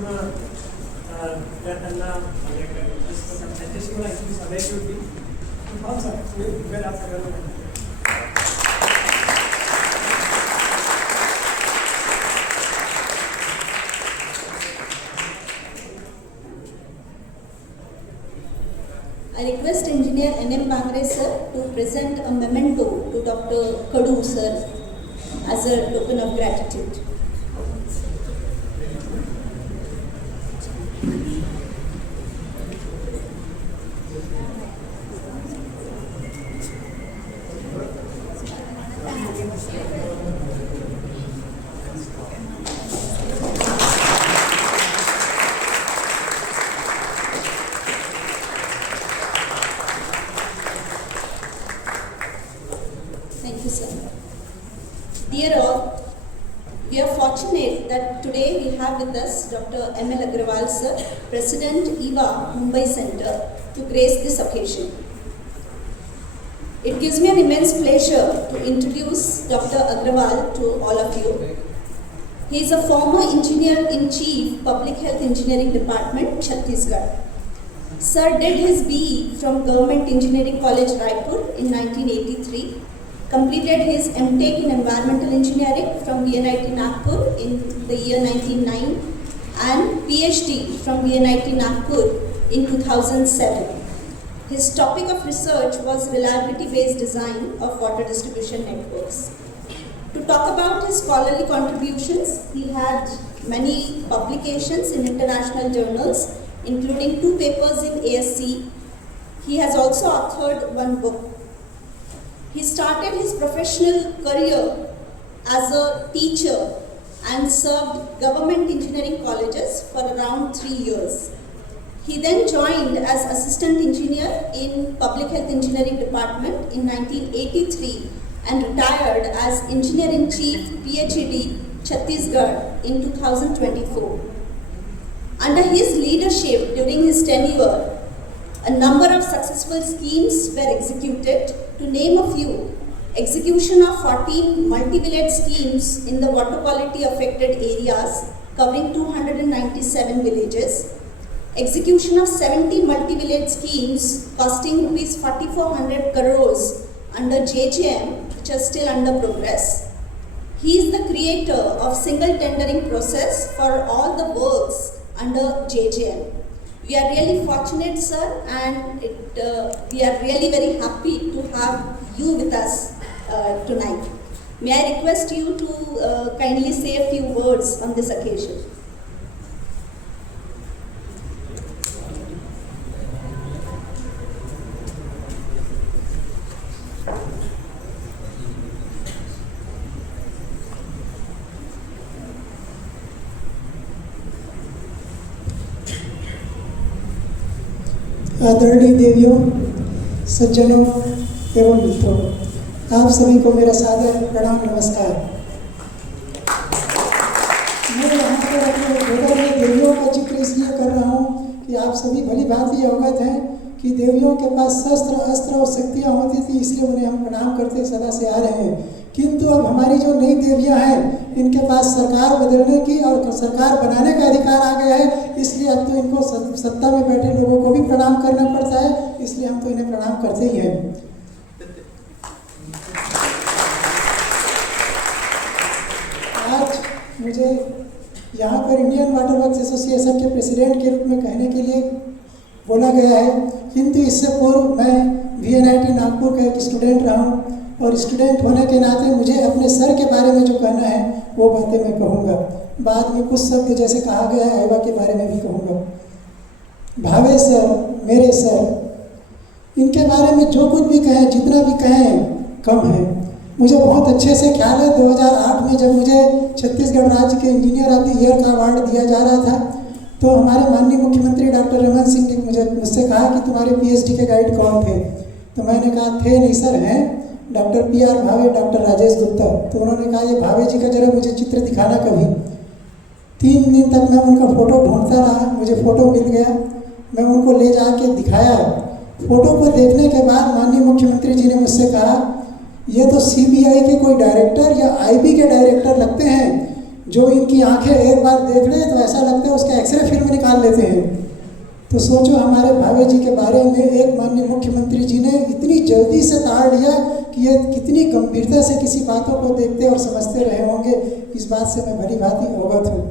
विद्यार्थ्यांना त्यांच्याशी मला इतकी सांगायची होती. वेळ आज सगळ्यांना. I request Engineer N.M. Bangre sir to present a memento to Dr. Kadu sir as a token of gratitude. Thank you, sir. Dear all, we are fortunate that today we have with us Dr. M.L. Agrawal sir, President EVA Mumbai Center, to grace this occasion. It gives me an immense pleasure to introduce Dr. Agrawal to all of you. He is a former Engineer-in-Chief, Public Health Engineering Department, Chhattisgarh. Sir did his BE from Government Engineering College, Raipur in 1983. Completed his MTech in Environmental Engineering from VNIT Nagpur in the year 1999 and PhD from VNIT Nagpur in 2007. His topic of research was reliability-based design of water distribution networks. To talk about his scholarly contributions, he had many publications in international journals, including 2 papers in ASC. He has also authored 1 book. He started his professional career as a teacher and served government engineering colleges for around 3 years. He then joined as assistant engineer in Public Health Engineering Department in 1983 and retired as Engineer-in-Chief PhD Chhattisgarh in 2024. Under his leadership during his tenure, a number of successful schemes were executed. To name a few, execution of 14 multi-village schemes in the water quality affected areas covering 297 villages, execution of 70 multi-village schemes costing rupees 4,400 crores under JJM, which are still under progress. He is the creator of single tendering process for all the works under JJM. We are really fortunate, sir, and we are really very happy to have you with us tonight. May I request you to kindly say a few words on this occasion? आदरणीय देवियों, सज्जनों एवं मित्रों, आप सभी को मेरा सादर प्रणाम नमस्कार। मैं यहाँ पर अपने भोगर में देवियों का जिक्र इसलिए कर रहा हूँ कि आप सभी भली भांति अवगत हैं कि देवियों के पास शस्त्र अस्त्र और शक्तियाँ होती थी, इसलिए उन्हें हम प्रणाम करते सदा से आ रहे हैं। किंतु अब हमारी जो नई देवियाँ हैं, इनके पास सरकार बदलने की और सरकार बनाने का अधिकार आ गया है, इसलिए अब तो इनको सत्ता में बैठे लोगों को भी प्रणाम करना पड़ता है, इसलिए हम तो इन्हें प्रणाम करते ही हैं। आज मुझे यहाँ पर इंडियन वाटर वर्क्स एसोसिएशन के प्रेसिडेंट के रूप में कहने के लिए बोला गया है, किंतु इससे पूर्व मैं VNIT नागपुर का एक स्टूडेंट रहा हूँ और स्टूडेंट होने के नाते मुझे अपने सर के बारे में जो कहना है वो बातें मैं कहूँगा। बाद में कुछ शब्द जैसे कहा गया है आइवा के बारे में भी कहूँगा। भावे सर, मेरे सर, इनके बारे में जो कुछ भी कहें, जितना भी कहें कम है। मुझे बहुत अच्छे से ख्याल है 2008 में जब मुझे छत्तीसगढ़ राज्य के इंजीनियर ऑफ द ईयर का अवार्ड दिया जा रहा था, तो हमारे माननीय मुख्यमंत्री डॉक्टर रमन सिंह ने मुझसे कहा कि तुम्हारे PhD के गाइड कौन थे। तो मैंने कहा थे नहीं सर, हैं डॉक्टर PR भावे, डॉक्टर राजेश गुप्ता। तो उन्होंने कहा ये भावे जी का जरा मुझे चित्र दिखाना कभी। 3 दिन तक मैं उनका फ़ोटो ढूंढता रहा, मुझे फ़ोटो मिल गया, मैं उनको ले जा के दिखाया। फ़ोटो को देखने के बाद माननीय मुख्यमंत्री जी ने मुझसे कहा ये तो CBI के कोई डायरेक्टर या IB के डायरेक्टर लगते हैं, जो इनकी आंखें एक बार देख ले तो ऐसा लगता है उसका एक्सरे फिल्म निकाल लेते हैं। तो सोचो हमारे भावे जी के बारे में एक माननीय मुख्यमंत्री जी ने इतनी जल्दी से ताड़ लिया कि ये कितनी गंभीरता से किसी बातों को देखते और समझते रहे होंगे, इस बात से मैं भली भांति अवगत हूँ।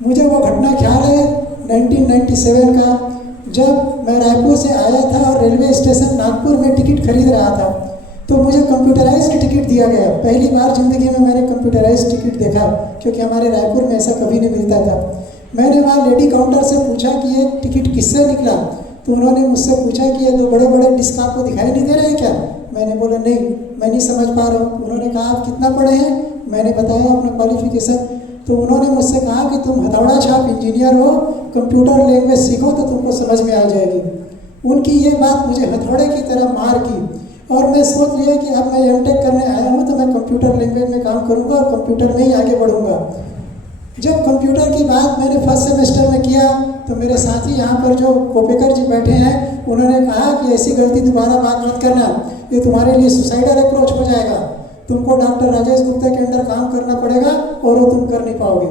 मुझे वो घटना ख्याल है 1997 का, जब मैं रायपुर से आया था और रेलवे स्टेशन नागपुर में टिकट खरीद रहा था, तो मुझे कंप्यूटराइज्ड टिकट दिया गया। पहली बार ज़िंदगी में मैंने कंप्यूटराइज्ड टिकट देखा, क्योंकि हमारे रायपुर में ऐसा कभी नहीं मिलता था। मैंने वहाँ लेडी काउंटर से पूछा कि ये टिकट किससे निकला, तो उन्होंने मुझसे पूछा कि ये 2 बड़े बड़े डिस्क आपको दिखाई नहीं दे रहे हैं क्या? मैंने बोला नहीं, मैं नहीं समझ पा रहा हूँ। उन्होंने कहा आप कितना पढ़े हैं? मैंने बताया अपना क्वालिफिकेशन। तो उन्होंने मुझसे कहा कि तुम हथौड़ा छाप इंजीनियर हो, कंप्यूटर लैंग्वेज सीखो तो तुमको समझ में आ जाएगी। उनकी ये बात मुझे हथौड़े की तरह मार की, और मैं सोच लिया कि अब मैं एमटेक करने आया हूँ तो मैं कंप्यूटर लैंग्वेज में काम करूँगा और कंप्यूटर में ही आगे बढ़ूँगा। जब कंप्यूटर की बात मैंने फर्स्ट सेमेस्टर में किया, तो मेरे साथी यहाँ पर जो कोपेकर जी बैठे हैं, उन्होंने कहा कि ऐसी गलती दोबारा बात मत करना, ये तुम्हारे लिए सुसाइडल अप्रोच हो जाएगा, तुमको डॉक्टर राजेश गुप्ता के अंडर काम करना पड़ेगा और वो तुम कर नहीं पाओगे।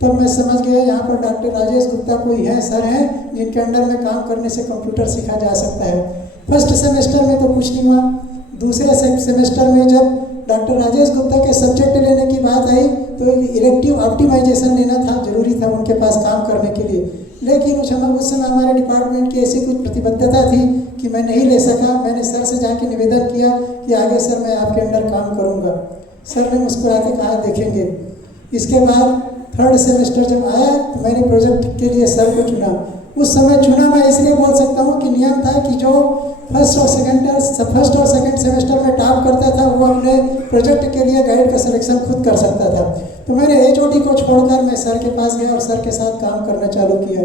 तब मैं समझ गया यहाँ पर डॉक्टर राजेश गुप्ता कोई हैं, सर हैं, जिनके अंडर में काम करने से कंप्यूटर सीखा जा सकता है। फर्स्ट सेमेस्टर में तो कुछ नहीं हुआ। दूसरे सेमेस्टर में जब डॉक्टर राजेश गुप्ता के सब्जेक्ट लेने की बात आई, तो इलेक्टिव ऑप्टिमाइजेशन लेना था, जरूरी था उनके पास काम करने के लिए। लेकिन उस समय हमारे डिपार्टमेंट की ऐसी कुछ प्रतिबद्धता थी कि मैं नहीं ले सका। मैंने सर से जाके निवेदन किया कि आगे सर मैं आपके अंडर काम करूँगा। सर ने मुस्कुरा के कहा देखेंगे। इसके बाद थर्ड सेमेस्टर जब आया तो मैंने प्रोजेक्ट के लिए सर को चुना। उस समय चुना मैं इसलिए बोल सकता हूँ कि नियम था कि जो फर्स्ट और सेकंड सेमेस्टर में टॉप करता था वो अपने प्रोजेक्ट के लिए गाइड का सिलेक्शन खुद कर सकता था। तो मैंने HOD को छोड़कर मैं सर के पास गया और सर के साथ काम करना चालू किया।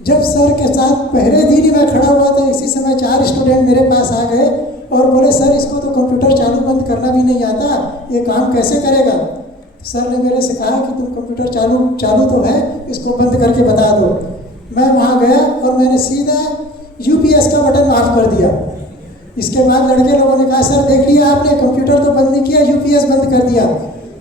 जब सर के साथ पहले दिन ही मैं खड़ा हुआ था, इसी समय 4 स्टूडेंट मेरे पास आ गए और बोले सर इसको तो कंप्यूटर चालू बंद करना भी नहीं आता, ये काम कैसे करेगा? सर ने मेरे से कहा कि तुम कंप्यूटर चालू तो है, इसको बंद करके बता दो। मैं वहाँ गया और मैंने सीधा UPS का बटन ऑफ कर दिया। इसके बाद लड़के लोगों ने कहा सर देख लिया आपने, कंप्यूटर तो बंद नहीं किया, UPS बंद कर दिया।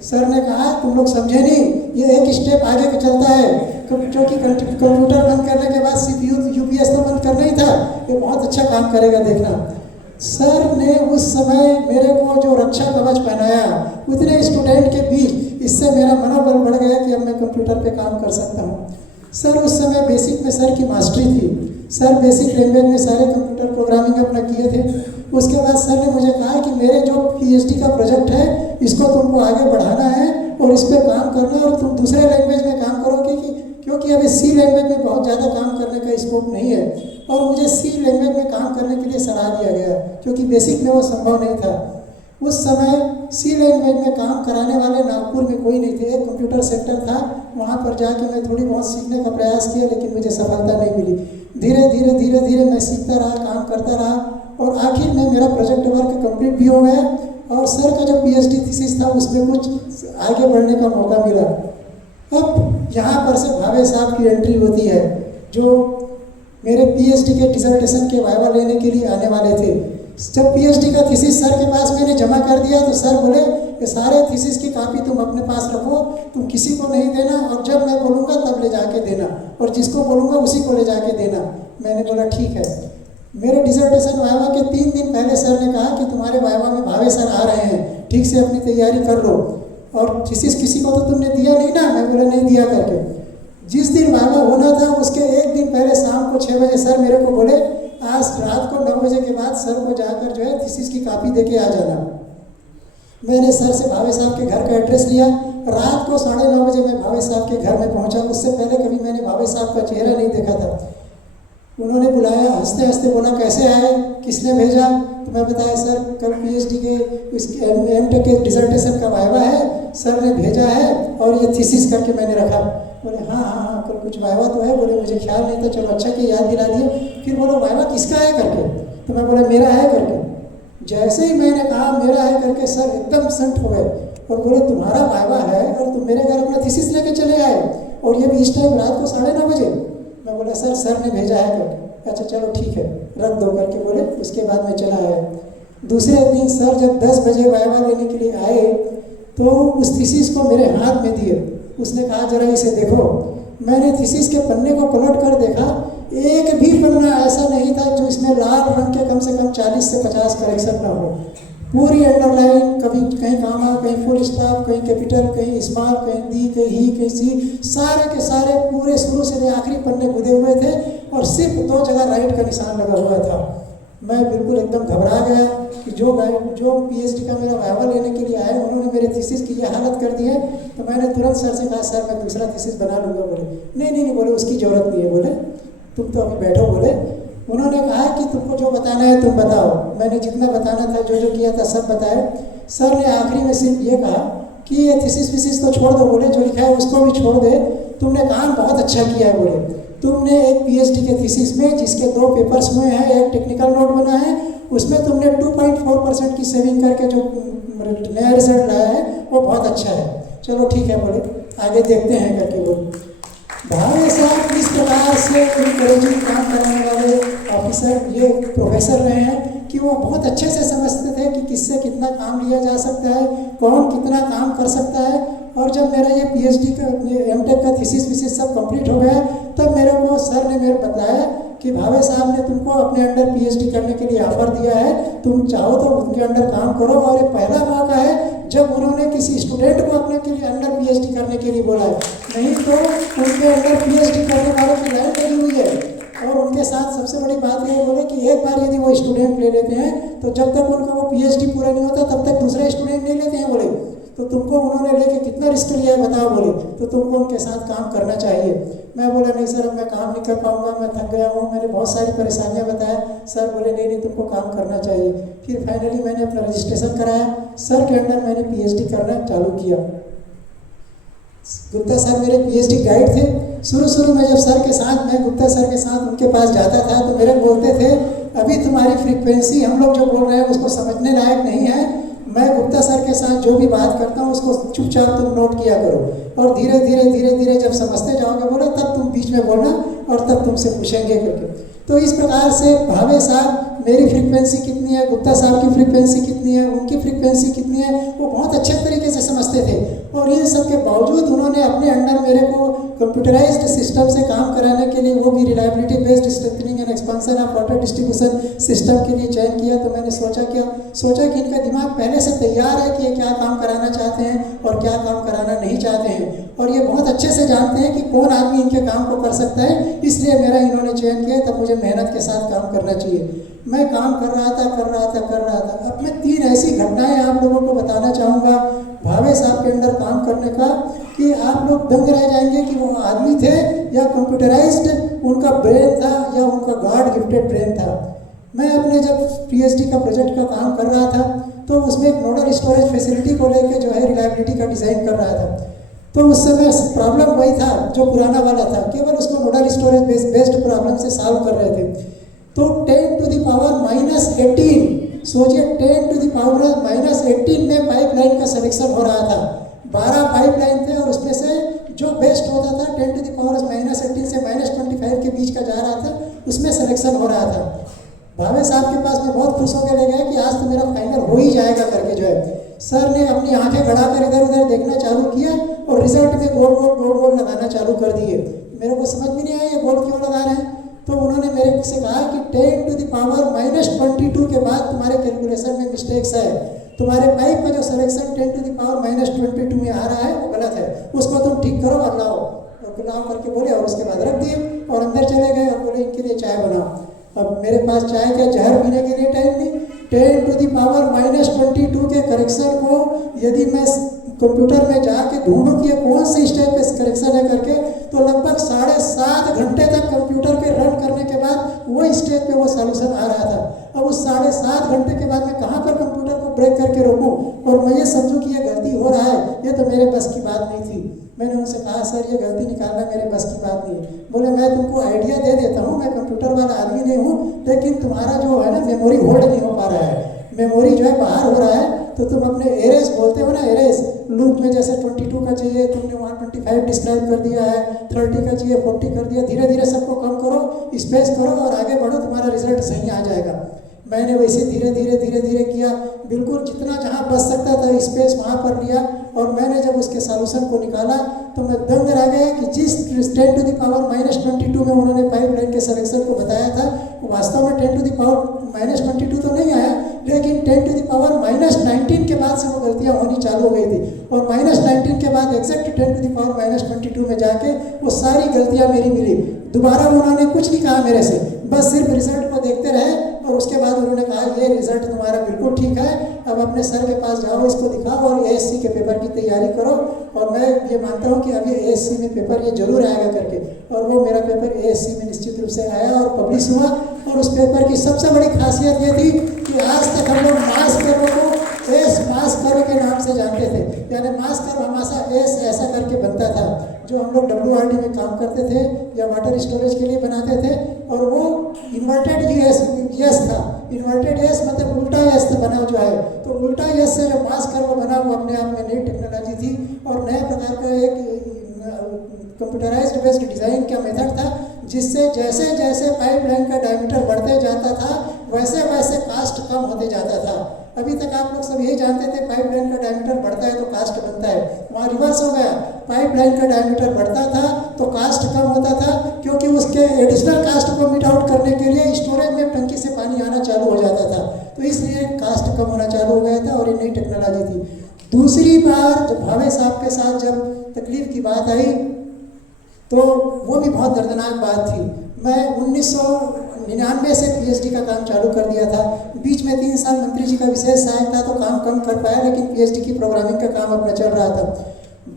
सर ने कहा तुम लोग समझे नहीं, ये एक स्टेप आगे का चलता है, क्योंकि कंप्यूटर बंद करने के बाद CPU UPS तो बंद करना ही था, ये बहुत अच्छा काम करेगा देखना। सर ने उस समय मेरे को जो रक्षा कवच पहनाया उतने स्टूडेंट के बीच, इससे मेरा मनोबल बढ़ गया कि अब मैं कंप्यूटर पे काम कर सकता हूँ। सर उस समय बेसिक में सर की मास्टरी थी। सर बेसिक लैंग्वेज में सारे कंप्यूटर प्रोग्रामिंग अपना किए थे। उसके बाद सर ने मुझे कहा कि मेरे जो PhD का प्रोजेक्ट है इसको तुमको आगे बढ़ाना है और इस पर काम करना है और तुम दूसरे लैंग्वेज में काम करोगे क्योंकि अभी C लैंग्वेज में बहुत ज़्यादा काम करने का स्कोप नहीं है। और मुझे C लैंग्वेज में काम करने के लिए सलाह दिया गया क्योंकि बेसिक में वो संभव नहीं था। उस समय C लैंग्वेज में काम कराने वाले नागपुर में कोई नहीं थे। एक कंप्यूटर सेंटर था, वहाँ पर जाके मैं थोड़ी बहुत सीखने का प्रयास किया, लेकिन मुझे सफलता नहीं मिली। धीरे धीरे मैं सीखता रहा, काम करता रहा और आखिर में मेरा प्रोजेक्ट वर्क कंप्लीट भी हो गया और सर का जो PhD थीसिस था उसमें कुछ आगे बढ़ने का मौका मिला। अब यहाँ पर से भावे साहब की एंट्री होती है जो मेरे PhD के डिसर्टेशन के वाइवा लेने के लिए आने वाले थे। जब PhD का थीसिस सर के पास मैंने जमा कर दिया तो सर बोले ये सारे थीसिस की कॉपी तुम अपने पास रखो, तुम किसी को नहीं देना और जब मैं बोलूँगा तब ले जाके देना और जिसको बोलूँगा उसी को ले जाके देना। मैंने बोला ठीक है। मेरे डिसर्टेशन वाइवा के 3 दिन पहले सर ने कहा कि तुम्हारे वाइवा में भावे सर आ रहे हैं, ठीक से अपनी तैयारी कर लो। और थीसिस किसी को तो तुमने दिया नहीं ना? मैं बोला नहीं दिया करके। जिस दिन वाइवा होना था उसके 1 दिन पहले शाम को 6 बजे सर मेरे को बोले आज रात को 9 बजे के बाद सर को जाकर जो है थीसिस की कॉपी देके आ जाना। मैंने सर से भावे साहब के घर का एड्रेस लिया। रात को 9:30 बजे मैं भावे साहब के घर में पहुंचा। उससे पहले कभी मैंने भावे साहब का चेहरा नहीं देखा था। उन्होंने बुलाया, हंसते हंसते बोला कैसे आए, किसने भेजा? तो मैं बताया सर कल PhD के इसके M.Tech के डिसर्टेशन का वाइवा है, सर ने भेजा है और ये थीसिस करके मैंने रखा। बोले हाँ कल कुछ वाइवा तो है। बोले मुझे ख्याल नहीं था, चलो अच्छा कि याद दिला दिए। फिर बोलो वाइवा किसका है करके, तो मैं बोला मेरा है करके। जैसे ही मैंने कहा मेरा है करके सर एकदम संट हो गए और बोले तुम्हारा वाइवा है और तुम मेरे घर अपना थीसिस लेके चले आए और ये भी इस टाइम रात को 9:30 बजे। मैं बोला सर ने भेजा है करके। अच्छा चलो ठीक है रख दो करके बोले। उसके बाद मैं चला आया। दूसरे दिन सर जब 10 बजे वाइवा लेने के लिए आए तो उस थीसिस को मेरे हाथ में दिए। उसने कहा जरा इसे देखो। मैंने थीसिस के पन्ने को पलट कर देखा, एक भी पन्ना ऐसा नहीं था जो इसमें लाल रंग के कम से कम 40 से 50 करेक्शन ना हो। पूरी अंडरलाइन, कभी कहीं कामा, कहीं फुल स्टॉप, कहीं कैपिटल, कहीं स्मॉल, कहीं दी, कहीं ही, कहीं सी, सारे के सारे पूरे शुरू से ले आखिरी पन्ने गुदे हुए थे और सिर्फ 2 जगह राइट का निशान लगा हुआ था। मैं बिल्कुल एकदम घबरा गया कि जो पीएचडी का मेरा वाइवा लेने के लिए आए उन्होंने मेरे थीसिस की ये हालत कर दी है। तो मैंने तुरंत सर से कहा, सर मैं दूसरा थीसिस बना लूँगा। बोले नहीं बोले उसकी ज़रूरत नहीं है, बोले तुम तो अभी बैठो। बोले उन्होंने कहा कि तुमको जो बताना है तुम बताओ। मैंने जितना बताना था, जो किया था सब बताया। सर ने आखिरी में सिर्फ ये कहा कि ये थीसिस विसिस तो छोड़ दो, बोले जो लिखा है उसको भी छोड़ दे, तुमने काम बहुत अच्छा किया है। बोले तुमने एक पीएचडी के थीसिस में जिसके 2 पेपर्स हुए हैं, एक टेक्निकल नोट बना है, उसमें तुमने 2.4% की सेविंग करके जो नया रिजल्ट लाया है वो बहुत अच्छा है। चलो ठीक है, बोले आगे देखते हैं करके। बोले भावे साहब इस प्रकार से इनकरेजिंग काम कराने वाले ऑफिसर ये प्रोफेसर रहे हैं कि वो बहुत अच्छे से समझते थे कि किससे कितना काम लिया जा सकता है, कौन कितना काम कर सकता है। और जब मेरा ये पीएचडी का एमटेक का थीसिस विसिस सब कंप्लीट हो गया, तब मेरे को सर ने मेरे बताया कि भावे साहब ने तुमको अपने अंडर पीएचडी करने के लिए ऑफर दिया है, तुम चाहो तो उनके अंडर काम करो। और ये पहला मौका है जब उन्होंने किसी स्टूडेंट को अपने के लिए अंडर पीएचडी करने के लिए बोला है, नहीं तो उनके अंडर पीएचडी करने वालों की लाइन लगी हुई है। और उनके साथ सबसे बड़ी बात ये बोले कि एक बार यदि वो स्टूडेंट ले लेते हैं तो जब तक उनका वो पीएचडी पूरा नहीं होता तब तक दूसरा स्टूडेंट नहीं लेते हैं। बोले तो तुमको उन्होंने लेके कितना रिस्क लिया है बताओ। बोले तो तुमको उनके साथ काम करना चाहिए। मैं बोला नहीं सर, अब मैं काम नहीं कर पाऊंगा, मैं थक गया हूँ, मैंने बहुत सारी परेशानियाँ बताया। सर बोले नहीं तुमको काम करना चाहिए। फिर फाइनली मैंने अपना रजिस्ट्रेशन कराया, सर के अंडर मैंने पीएचडी करना चालू किया। गुप्ता सर मेरे पीएचडी गाइड थे। शुरू में जब सर के साथ, मैं गुप्ता सर के साथ उनके पास जाता था तो मेरे बोलते थे अभी तुम्हारी फ्रीक्वेंसी हम लोग जो बोल रहे हैं उसको समझने लायक नहीं है। मैं गुप्ता सर के साथ जो भी बात करता हूँ उसको चुपचाप तुम नोट किया करो और धीरे धीरे जब समझते जाओगे बोले तब तुम बीच में बोलना और तब तुमसे पूछेंगे करके। तो इस प्रकार से भावे साहब मेरी फ्रीक्वेंसी कितनी है, गुप्ता साहब की फ्रीक्वेंसी कितनी है, उनकी फ्रीक्वेंसी कितनी है, वो बहुत अच्छे तरीके से समझते थे। और इन सब के बावजूद उन्होंने अपने अंडर मेरे को कंप्यूटराइज्ड सिस्टम से काम कराने के लिए, वो भी reliability based strengthening and expansion of water distribution system के लिए चयन किया। तो मैंने सोचा कि इनका दिमाग पहले से तैयार है कि ये क्या काम कराना चाहते हैं और क्या काम कराना नहीं चाहते हैं, और ये बहुत अच्छे से जानते हैं कि कौन आदमी इनके काम को कर सकता है। इसलिए मेरा इन्होंने चयन किया, तब मुझे मेहनत के साथ काम करना चाहिए। मैं काम कर रहा था। अब मैं 3 ऐसी घटनाएं आप लोगों को बताना चाहूँगा भावे साहब के अंदर काम करने का कि आप लोग दंग रह जाएंगे कि वो आदमी थे या कंप्यूटराइज्ड उनका ब्रेन था या उनका गॉड गिफ्टेड ब्रेन था। मैं अपने जब पीएचडी का प्रोजेक्ट का काम कर रहा था तो उसमें एक नोडल स्टोरेज फैसिलिटी को लेकर जो है रिलायबिलिटी का डिज़ाइन कर रहा था। तो उस समय प्रॉब्लम वही था जो पुराना वाला था, केवल उसको नोडल स्टोरेज बेस्ड प्रॉब्लम से सॉल्व कर रहे थे। तो 10 to the power -18, सोचिए 10 to the power -18 में पाइपलाइन का सिलेक्शन हो रहा था। 12 पाइपलाइन थे और उसमें से जो बेस्ट होता था 10 to the power -18 से -25 के बीच का जा रहा था, उसमें सिलेक्शन हो रहा था। भावे साहब के पास मैं बहुत खुश होकर ले गया कि आज तो मेरा फाइनल हो ही जाएगा करके जो है। सर ने अपनी आंखें गड़ाकर इधर उधर देखना चालू किया और रिजल्ट में गोल लगाना चालू कर दिए। मेरे को समझ में नहीं आया ये गोल क्यों लगा रहे हैं। तो उन्होंने मेरे से कहा कि 10 to the power -22 के बाद तुम्हारे कैलकुलेशन में मिस्टेक्स है, तुम्हारे पाइप का जो सिलेक्शन 10 to the power -22 में आ रहा है वो गलत है, उसको तुम ठीक करो और लाओ करके बोले और उसके बाद रख दिए और अंदर चले गए और बोले इनके लिए चाय बनाओ। अब मेरे पास चाय का जहर पीने के लिए टाइम नहीं। 10 to the power -22 के करेक्शन को यदि मैं कंप्यूटर में जाके ढूंढूं कि ये कौन से स्टेप पे करेक्शन है करके, तो लगभग 7.5 घंटे तक कंप्यूटर पे रन करने के बाद वो स्टेप पे वो सॉल्यूशन आ रहा था। अब उस 7.5 घंटे के बाद मैं कहाँ पर कंप्यूटर को ब्रेक करके रोकूं और मैं ये समझूं कि ये गलती हो रहा है, ये तो मेरे बस की बात नहीं थी। मैंने उनसे कहा सर ये गलती निकालना मेरे बस की बात नहीं है। बोले मैं तुमको आइडिया दे देता हूँ, मैं कंप्यूटर वाला आदमी नहीं हूँ, लेकिन तुम्हारा जो है ना मेमोरी होल्ड नहीं हो पा रहा है, मेमोरी जो है बाहर हो रहा है, तो तुम अपने एरेस बोलते हो ना, एरेस लूप में जैसे 22 का चाहिए तुमने वहाँ 25 डिस्क्राइब कर दिया है, 30 का चाहिए 40 कर दिया, धीरे धीरे सबको कम करो, स्पेस करो और आगे बढ़ो, तुम्हारा रिजल्ट सही आ जाएगा। मैंने वैसे धीरे धीरे किया, बिल्कुल जितना जहाँ बच सकता था स्पेस वहाँ पर लिया, और मैंने जब उसके सॉल्यूशन को निकाला तो मैं दंग रह गया कि जिस 10⁻22 में उन्होंने पाइपलाइन के सिलेक्शन को बताया था, वास्तव में 10⁻22 तो नहीं आया, लेकिन 10⁻19 के बाद से वो गलतियाँ होनी चालू हो गई थी, और -19 के बाद एग्जैक्ट 10⁻22 में जाके वो सारी गलतियाँ मेरी मिली। दोबारा उन्होंने कुछ नहीं कहा मेरे से, बस सिर्फ रिजल्ट को देखते रहे, और उसके बाद उन्होंने कहा ये रिजल्ट तुम्हारा बिल्कुल ठीक है, अब अपने सर के पास जाओ, इसको दिखाओ और ASC के पेपर की तैयारी करो। और मैं ये मानता हूँ कि अभी ASC में पेपर ये जरूर आएगा करके, और वो मेरा पेपर ASC में निश्चित रूप से आया और पब्लिश हुआ। और उस पेपर की सबसे बड़ी खासियत ये थी कि आज तक हम लोग मास कर्व को एस मास कर्व के नाम से जानते थे, यानी मास कर्व हमेशा एस ऐसा करके बनता था, जो हम लोग WRD में काम करते थे या वाटर स्टोरेज के लिए बनाते थे, और वो इन्वर्टेड यस था। इन्वर्टेड यस मतलब उल्टा यस बना जो है, तो उल्टा यस से जो मास कर्व बना वो अपने आप में नई टेक्नोलॉजी थी और नए प्रकार का एक कंप्यूटराइज्ड बेस्ड डिज़ाइन का मेथड था, जिससे जैसे जैसे पाइपलाइन का डायमीटर बढ़ते जाता था वैसे वैसे कास्ट कम होते जाता था। अभी तक आप लोग सब यही जानते थे पाइपलाइन का डायमीटर बढ़ता है तो कास्ट बनता है, वहाँ रिवर्स हो गया, पाइपलाइन का डायमीटर बढ़ता था तो कास्ट कम होता था, क्योंकि उसके एडिशनल कास्ट को मीट आउट करने के लिए स्टोरेज में टंकी से पानी आना चालू हो जाता था, तो इसलिए कास्ट कम होना चालू हो गया था और ये नई टेक्नोलॉजी थी। दूसरी बार जब भावे साहब के साथ जब तकलीफ की बात आई तो वो भी बहुत दर्दनाक बात थी। मैं 1999 से PhD का काम चालू कर दिया था, बीच में 3 साल मंत्री जी का विशेष सहायक था तो काम कम कर पाया, लेकिन PhD की प्रोग्रामिंग का काम अपना चल रहा था।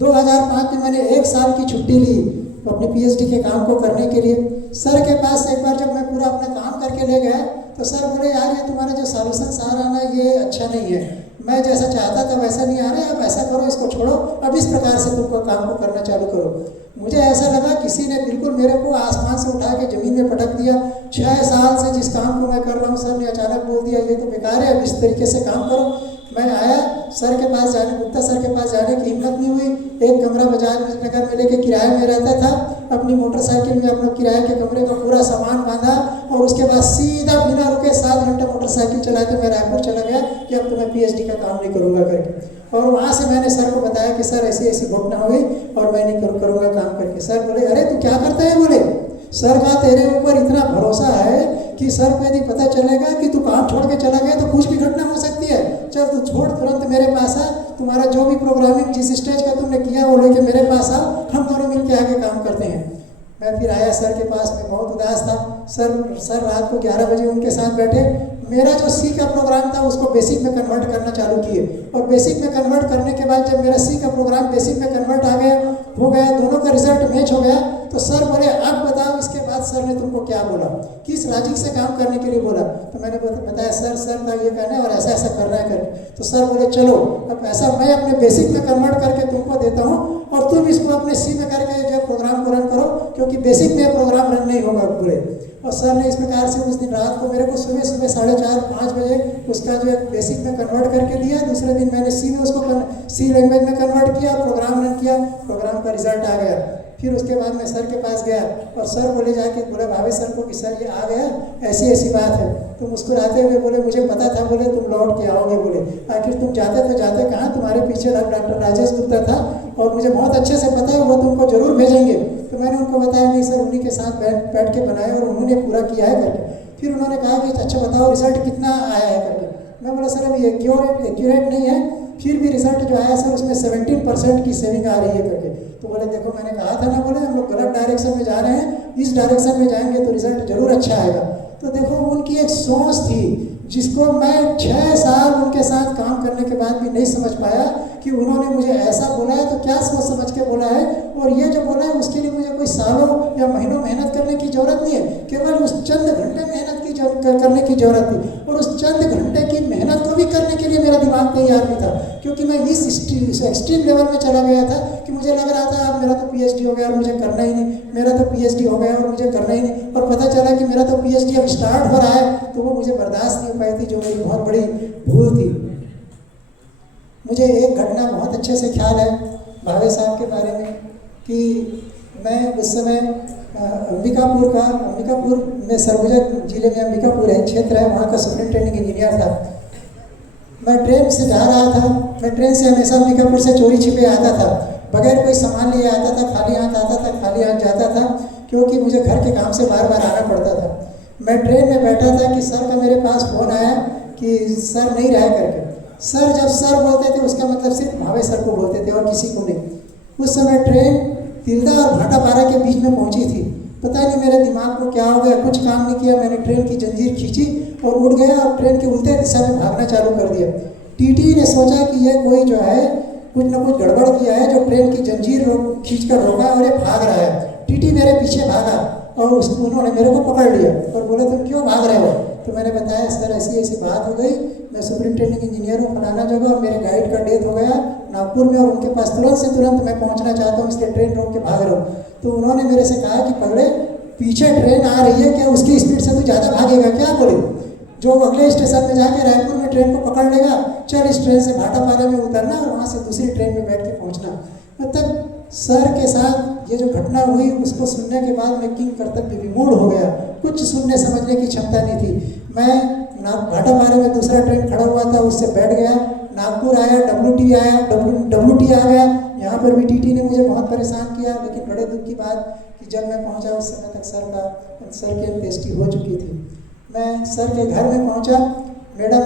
2005 में मैंने 1 साल की छुट्टी ली अपने PhD के काम को करने के लिए। सर के पास एक बार जब मैं पूरा अपना काम करके ले गया तो सर बोले यार ये तुम्हारा जो सॉल्यूशन आ रहा ना ये अच्छा नहीं है, मैं जैसा चाहता था वैसा नहीं आ रहा है, अब ऐसा करो इसको छोड़ो, अब इस प्रकार से तुमको काम को करना चालू करो। मुझे ऐसा लगा किसी ने बिल्कुल मेरे को आसमान से उठा के ज़मीन में पटक दिया। 6 साल से जिस काम को मैं कर रहा हूँ सर ने अचानक बोल दिया ये तो बेकार है, अब इस तरीके से काम करो। मैं आया सर के पास जाने, गुप्ता सर के पास जाने की हिम्मत नहीं हुई। एक कमरा बजाज नगर में लेके किराए में रहता था, अपनी मोटरसाइकिल में अपना किराए के कमरे का पूरा सामान बांधा और उसके बाद सीधा बिना रुके 7 घंटे मोटरसाइकिल चलाते मैं रायपुर चला गया कि अब तो मैं PhD का काम नहीं करूँगा करके। और वहाँ से मैंने सर को बताया कि सर ऐसी ऐसी घटना हुई और मैं नहीं करूँगा काम करके। सर बोले अरे तू क्या करता है? बोले सर का तेरे ऊपर इतना भरोसा है कि सर को यदि पता चलेगा कि तू काम छोड़ के चला गया तो कुछ भी घटना हो सकती है, चल तू छोड़ तुरंत मेरे पास आ, तुम्हारा जो भी प्रोग्रामिंग जिस स्टेज का तुमने किया वो लेके मेरे पास आओ, हम दोनों मिल के आगे काम करते हैं। मैं फिर आया सर के पास में, बहुत उदास था। सर रात को 11 बजे उनके साथ बैठे, मेरा जो C का प्रोग्राम था उसको बेसिक में कन्वर्ट करना चालू किए और बेसिक में कन्वर्ट करने के बाद जब मेरा C का प्रोग्राम बेसिक में कन्वर्ट हो गया, दोनों का रिजल्ट मैच हो गया, तो सर बोले अब बताओ इसके बाद सर ने तुमको क्या बोला, किस लॉजिक से काम करने के लिए बोला। तो मैंने बताया सर का ये कहना है और ऐसा ऐसा करना है करके। तो सर बोले चलो अब ऐसा मैं अपने बेसिक में कन्वर्ट करके तुमको देता हूँ और तुम इसको अपने C में करके जो प्रोग्राम को रन करो, क्योंकि बेसिक में प्रोग्राम रन नहीं होगा पूरे। और सर ने इस प्रकार से उस दिन रात को मेरे को सुबह 4:30-5 बजे उसका जो है बेसिक में कन्वर्ट करके दिया। दूसरे दिन मैंने C में उसको C लैंग्वेज में कन्वर्ट किया, प्रोग्राम रन किया, प्रोग्राम का रिजल्ट आ गया। फिर उसके बाद मैं सर के पास गया और सर बोले जाके बोला भावे सर को कि सर ये आ गया, ऐसी ऐसी बात है। तो मुस्कुराते हुए बोले मुझे पता था, बोले तुम लौट के आओगे, बोले आखिर तुम जाते तो जाते कहाँ, तुम्हारे पीछे डॉक्टर राजेश गुप्ता था और मुझे बहुत अच्छे से पता है वो तुमको जरूर भेजेंगे। तो मैंने उनको बताया नहीं सर, उन्हीं के साथ बैठ के बनाए और उन्होंने पूरा किया है करके। फिर उन्होंने कहा कि अच्छा बताओ रिजल्ट कितना आया है करके। मैं बोला सर अभी एक्यूरेट नहीं है, फिर भी रिजल्ट जो आया सर उसमें 17% की सेविंग आ रही है करके। तो बोले देखो मैंने कहा था ना, बोले हम लोग गलत डायरेक्शन में जा रहे हैं, इस डायरेक्शन में जाएंगे तो रिजल्ट जरूर अच्छा आएगा। तो देखो उनकी एक सोच थी जिसको मैं 6 साल उनके साथ काम करने के बाद भी नहीं समझ पाया कि उन्होंने मुझे ऐसा बोला है तो क्या सोच समझ के बोला है, और ये जो बोला है उसके लिए मुझे कोई सालों या महीनों मेहनत करने की जरूरत नहीं है, केवल उस चंद घंटे मेहनत करने की जरूरत थी। और उस चंद घंटे की मेहनत को भी करने के लिए मेरा दिमाग तैयार नहीं था, क्योंकि मैं इस एक्सट्रीम लेवल में चला गया था कि मुझे लग रहा था अब मेरा तो PhD हो गया और मुझे करना ही नहीं, मेरा तो PhD हो गया और मुझे करना ही नहीं। और पता चला कि मेरा तो PhD अब स्टार्ट हो रहा है, तो वो मुझे बर्दाश्त नहीं हो पाई थी, जो मेरी बहुत बड़ी भूल थी। मुझे एक घटना बहुत अच्छे से ख्याल है भावे साहब के बारे में कि मैं उस समय अंबिकापुर में सरगुजा जिले में अंबिकापुर है क्षेत्र है, वहाँ का सुपरिटेंडिंग इंजीनियर था। मैं ट्रेन से जा रहा था। मैं ट्रेन से हमेशा अंबिकापुर से चोरी छिपे आता था, बगैर कोई सामान लिए आता था, खाली हाथ आता था, खाली हाथ जाता था, क्योंकि मुझे घर के काम से बार बार आना पड़ता था। मैं ट्रेन में बैठा था कि सर का मेरे पास फ़ोन आया कि सर नहीं रहा करके। सर जब सर बोलते थे उसका मतलब सिर्फ भावे सर को बोलते थे और किसी को नहीं। उस समय ट्रेन तिल्दा और भाटापारा के बीच में पहुंची थी। पता नहीं मेरे दिमाग को क्या हो गया, कुछ काम नहीं किया, मैंने ट्रेन की जंजीर खींची और उड़ गया और ट्रेन के उल्टे दिशा में भागना चालू कर दिया। टीटी ने सोचा कि ये कोई जो है कुछ न कुछ गड़बड़ किया है, जो ट्रेन की जंजीर खींच कर रोका और ये भाग रहा है। टीटी मेरे पीछे भागा और उन्होंने मेरे को पकड़ लिया और बोले तुम क्यों भाग रहे हो? तो मैंने बताया सर ऐसी ऐसी बात हो गई, मैं सुपरिटेंडिंग इंजीनियर हूँ फलाना जगह और मेरे गाइड का डेथ हो गया नागपुर में और उनके पास तुरंत से तुरंत मैं पहुँचना चाहता हूँ, इसलिए ट्रेन रोक के भाग रहा हूँ। तो उन्होंने मेरे से कहा कि पगड़े पीछे ट्रेन आ रही है, क्या उसकी स्पीड से तू ज़्यादा भागेगा क्या? बोले जो अगले स्टेशन में जाके रायपुर में ट्रेन को पकड़ लेगा, चल इस ट्रेन से भाटापारा में उतरना और वहाँ से दूसरी ट्रेन में बैठ के पहुँचना। मतलब सर के साथ ये जो घटना हुई उसको सुनने के बाद मैं किंग कर्तव्य विमूढ़ हो गया, कुछ सुनने समझने की क्षमता नहीं थी। मैं भाटापारा में दूसरा ट्रेन खड़ा हुआ था, उससे बैठ गया, नागपुर आया, WT आ गया। यहाँ पर भी टीटी ने मुझे बहुत परेशान किया, लेकिन बड़े दुख की बात कि जब मैं पहुँचा उस समय तक सर की अंत्येष्टि हो चुकी थी। मैं सर के घर में पहुँचा, मैडम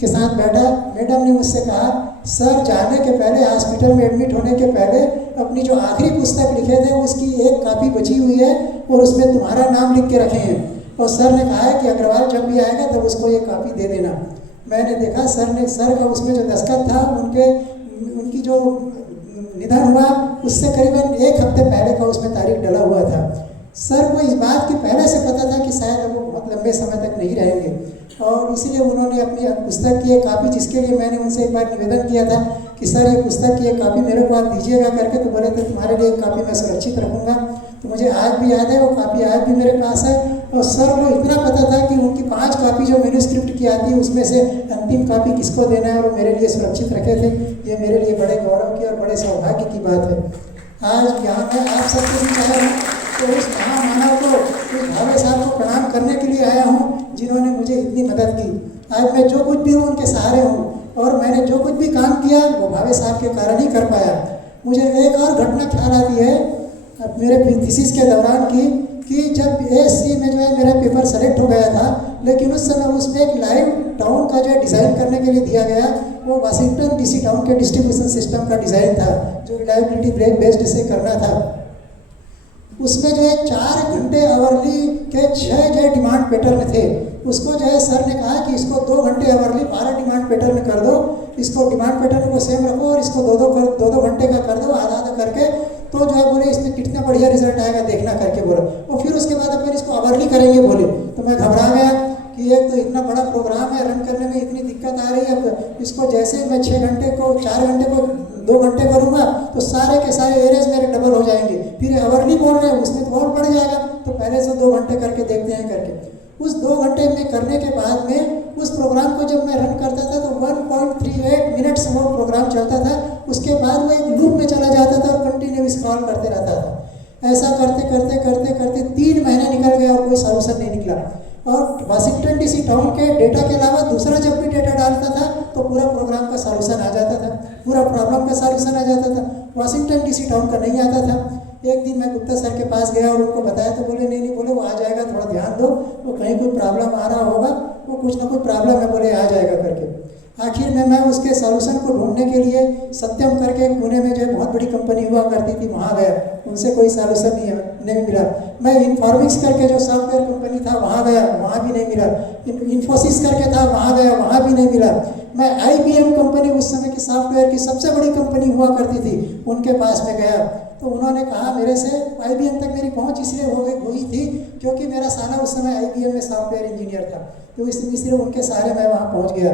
के साथ बैठा। मैडम ने मुझसे कहा सर जाने के पहले, हॉस्पिटल में एडमिट होने के पहले अपनी जो आखिरी पुस्तक लिखे थे उसकी एक कॉपी बची हुई है और उसमें तुम्हारा नाम लिख के रखे हैं, और सर ने कहा है कि अग्रवाल जब भी आएगा तब उसको ये कॉपी दे देना। मैंने देखा सर का उसमें जो दस्तखत था, उनकी जो निधन हुआ उससे करीबन 1 हफ्ते पहले का उसमें तारीख डला हुआ था। सर को इस बात की पहले से पता था कि शायद वो बहुत लंबे समय तक नहीं रहेंगे, और इसलिए उन्होंने अपनी पुस्तक की एक कॉपी, जिसके लिए मैंने उनसे एक बार निवेदन किया था कि सर ये पुस्तक की एक कॉपी मेरे को आप दीजिएगा करके, तो बोले थे तुम्हारे लिए एक कॉपी मैं सुरक्षित रखूँगा। तो मुझे आज भी याद है, वो कॉपी आज भी मेरे पास है। और सर को इतना पता था कि उनकी 5 कॉपी जो मैन्युस्क्रिप्ट की आती है उसमें से अंतिम कॉपी किसको देना है, और वो मेरे लिए सुरक्षित रखे थे। ये मेरे लिए बड़े गौरव की और बड़े सौभाग्य की बात है। आज यहाँ मैं आप सबसे भी चाह रहा हूँ तो उस महामानव को, उस भावे साहब को प्रणाम करने के लिए आया हूँ जिन्होंने मुझे इतनी मदद की। आज मैं जो कुछ भी हूँ उनके सहारे हूँ, और मैंने जो कुछ भी काम किया वो भावे साहब के कारण ही कर पाया। मुझे एक और घटना ख्याल आती है मेरे थीसिस के दौरान की, कि जब ASC में जो है मेरा पेपर सेलेक्ट हो गया था, लेकिन उस समय उसमें एक लाइव टाउन का जो डिज़ाइन करने के लिए दिया गया, वो वाशिंगटन DC टाउन के डिस्ट्रीब्यूशन सिस्टम का डिज़ाइन था जो रिलायबिलिटी ब्रेक बेस्ड से करना था। उसमें जो है 4 घंटे आवरली के 6 जो डिमांड पैटर्न थे। उसको जो है सर ने कहा कि इसको 2 घंटे आवरली 12 डिमांड पैटर्न कर दो, इसको डिमांड पैटर्न को सेम रखो और इसको 2-2 घंटे का कर दो, आधा करके, तो जो है बोले इसमें कितना बढ़िया रिजल्ट आएगा देखना करके बोला। और फिर उसके बाद अपन इसको आवरली करेंगे बोले। तो मैं घबरा गया कि एक तो इतना बड़ा प्रोग्राम है, रन करने में इतनी दिक्कत आ रही है, अब इसको जैसे मैं 6 घंटे को 4 घंटे को 2 घंटे करूँगा तो सारे के सारे एरेज मेरे डबल हो जाएंगे। फिर आवरली बोल रहे हैं उसमें तो और बढ़ जाएगा, तो पहले से 2 घंटे करके देखते हैं करके। उस 2 घंटे में करने के बाद में उस प्रोग्राम को जब मैं रन करता था तो 1.38 मिनट्स वो प्रोग्राम चलता था। उसके बाद वो एक लूप में चला जाता था और कंटिन्यू स्क्रॉल करते रहता था। ऐसा करते करते करते करते 3 महीने निकल गए और कोई सॉल्यूशन नहीं निकला। और वाशिंगटन DC टाउन के डेटा के अलावा दूसरा जब भी डेटा डालता था तो पूरा प्रोग्राम का सॉल्यूशन आ जाता था, पूरा प्रॉब्लम का सॉल्यूशन आ जाता था। वाशिंगटन DC टाउन का नहीं आता था। एक दिन मैं गुप्ता सर के पास गया और उनको बताया तो बोले नहीं बोले वो आ जाएगा, थोड़ा ध्यान दो, वो कहीं कोई प्रॉब्लम आ रहा होगा, वो कुछ ना कुछ प्रॉब्लम है, बोले आ जाएगा करके। आखिर में मैं उसके सॉल्यूशन को ढूंढने के लिए सत्यम करके पुणे में जो बहुत बड़ी कंपनी हुआ करती थी वहाँ गया, उनसे कोई सॉल्यूशन नहीं मिला। मैं इन्फॉर्मिक्स करके जो सॉफ्टवेयर कंपनी था वहाँ गया, वहाँ भी नहीं मिला। इन्फोसिस करके था वहाँ गया, वहाँ भी नहीं मिला। मैं IBM कंपनी, उस समय की सॉफ्टवेयर की सबसे बड़ी कंपनी हुआ करती थी, उनके पास में गया तो उन्होंने कहा मेरे से, IBM तक मेरी पहुँच इसलिए हुई थी क्योंकि मेरा साला उस समय IBM में सॉफ्टवेयर इंजीनियर था, तो इसलिए उनके सहारे मैं वहाँ पहुँच गया।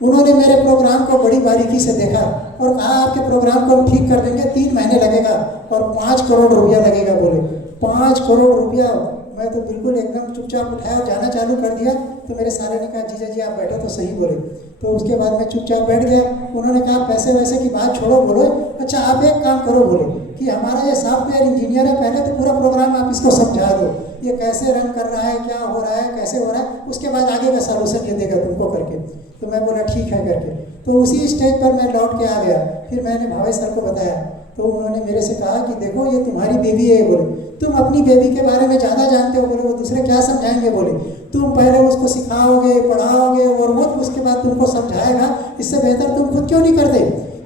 उन्होंने मेरे प्रोग्राम को बड़ी बारीकी से देखा और कहा आपके प्रोग्राम को हम ठीक कर देंगे, 3 महीने लगेगा और 5 करोड़ रुपया लगेगा। बोले 5 करोड़ रुपया मैं तो बिल्कुल एकदम चुपचाप उठाया और जाना चालू कर दिया। तो मेरे साले ने कहा जीजा जी आप बैठो तो सही बोले। तो उसके बाद मैं चुपचाप बैठ गया। उन्होंने कहा पैसे वैसे की बात छोड़ो, बोले अच्छा आप एक काम करो, बोले कि हमारा ये सॉफ्टवेयर इंजीनियर है, पहले तो पूरा प्रोग्राम आप इसको समझा दो, ये कैसे रन कर रहा है, क्या हो रहा है, कैसे हो रहा है, उसके बाद आगे का सॉल्यूशन ये देगा तुमको करके। तो मैं बोला ठीक है करके। तो उसी स्टेज पर मैं लौट के आ गया। फिर मैंने भावेश सर को बताया तो उन्होंने मेरे से कहा कि देखो ये तुम्हारी बेबी है, बोले तुम अपनी बेबी के बारे में ज़्यादा जानते हो, बोले वो दूसरे क्या समझाएंगे, बोले तुम पहले उसको सिखाओगे पढ़ाओगे और वो उसके बाद तुमको समझाएगा, इससे बेहतर तुम खुद क्यों नहीं करते।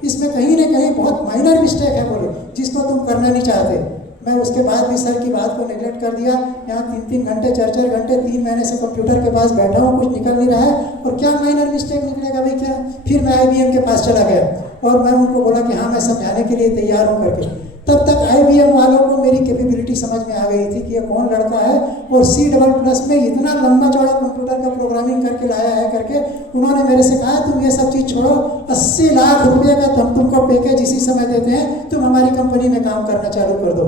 इसमें कहीं ना कहीं बहुत माइनर मिस्टेक है, बोले जिसको तुम करना नहीं चाहते। मैं उसके बाद भी सर की बात को नेगलेक्ट कर दिया। यहाँ 3-3 घंटे 4-4 घंटे 3 महीने से कंप्यूटर के पास बैठा हूँ, कुछ निकल नहीं रहा है और क्या माइनर मिस्टेक निकलेगा भाई क्या। फिर मैं IBM के पास चला गया और मैं उनको बोला कि हाँ मैं समझाने के लिए तैयार हूँ करके। तब तक IBM वालों को मेरी कैपेबिलिटी समझ में आ गई थी कि ये कौन लड़का है और C++ में इतना लंबा चौड़ा कंप्यूटर का प्रोग्रामिंग करके लाया है करके। उन्होंने मेरे से कहा तुम ये सब चीज़ छोड़ो, 80 लाख रुपये का तुमको पैकेज इसी समय देते हैं, तुम हमारी कंपनी में काम करना चालू कर दो।